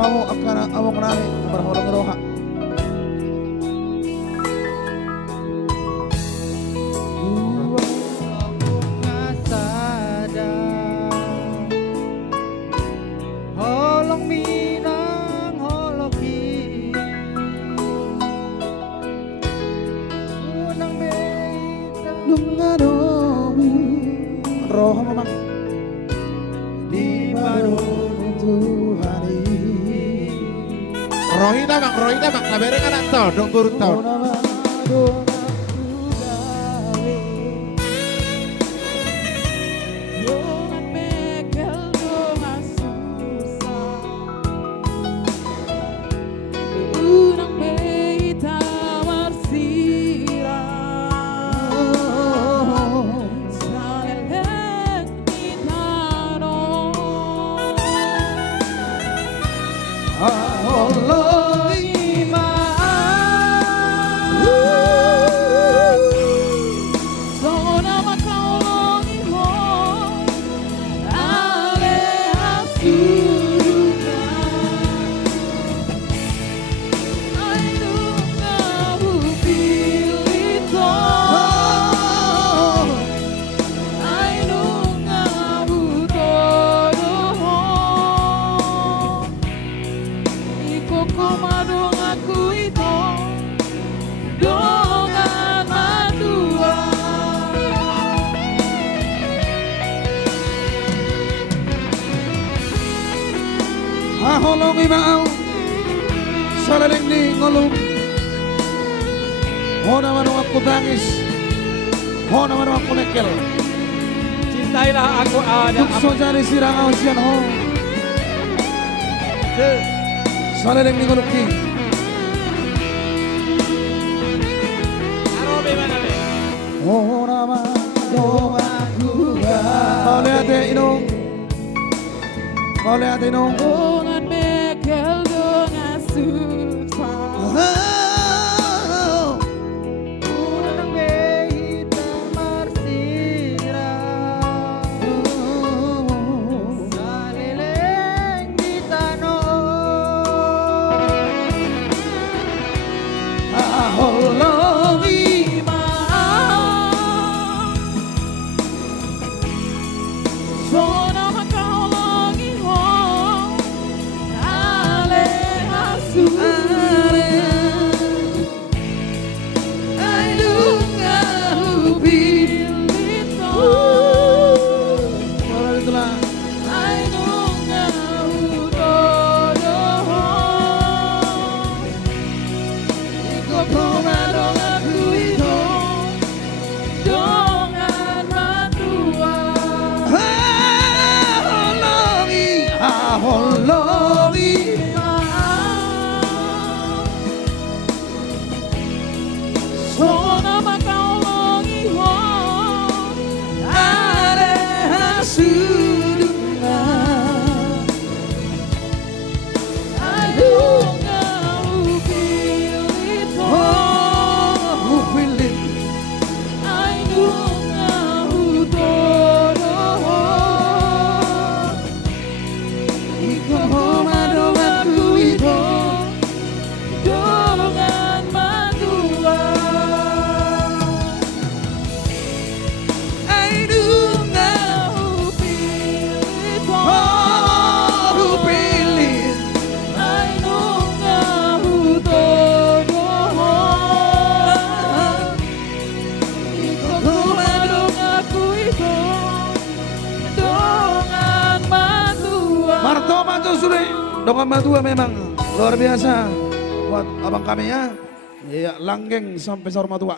Amo akan amo kenali berholang roha. Holong minang holoki unang meita Lungaromi roha mamang di baru Tuhani. Rohita bang, kabarnya kan atau dong guru tahun. Holong imau salaleng ni ngolong. Ho naman aku tangis, ho naman aku nekel. Cintailah aku ada Tukso jari sirang ausian ho. Salaleng ni ngolong ki. Arobe mana be? Ho naman dong aku gak. Oleh ate inong, oleh ate inong. Dongan Madua memang luar biasa buat abang kami ya. Iya, langgeng sampai Sor Madua.